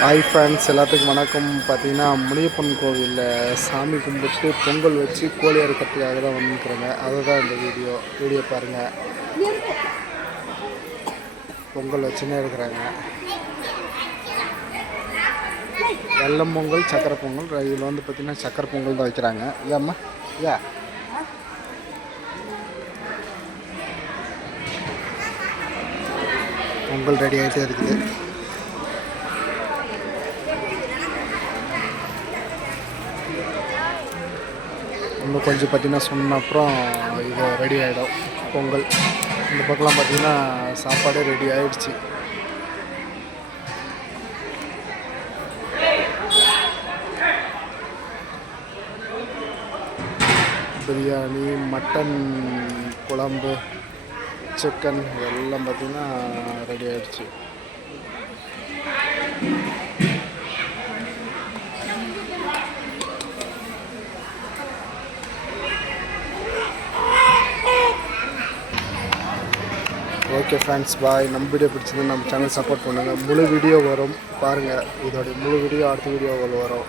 Hi friends எல்லாத்துக்கும் வணக்கம். பார்த்தீங்கன்னா முனியப்பன் கோவிலில் சாமி கும்பிட்டு பொங்கல் வச்சு கோழி அறுக்கிறதுக்காக தான் வந்துருக்குறேங்க. அதுதான் இந்த வீடியோ. வீடியோ பாருங்கள் பொங்கல் வச்சுன்னே இருக்கிறாங்க. வெள்ளம் பொங்கல் சக்கரை பொங்கல். இதில் வந்து பார்த்திங்கன்னா சக்கரை பொங்கல் தான் வைக்கிறாங்க. ஏம்மா ஏ பொங்கல் ரெடி ஆகிட்டே இருக்குது. இன்னும் கொஞ்சம் பார்த்தீங்கன்னா சொன்ன அப்புறம் இது ரெடி ஆகிடும் பொங்கல். இந்த பக்கம்லாம் பார்த்தீங்கன்னா சாப்பாடே ரெடி ஆகிடுச்சு பிரியாணி மட்டன் குழம்பு சிக்கன் இதெல்லாம் பார்த்தீங்கன்னா ரெடி ஆகிடுச்சு ஓகே ஃப்ரெண்ட்ஸ் பாய் நம்ம வீடியோ பிடிச்சது நம்ம சேனல் சப்போர்ட் பண்ணுங்கள் முழு வீடியோ வரும். பாருங்கள் இதோடைய முழு வீடியோ அடுத்த வீடியோவில் வரும்.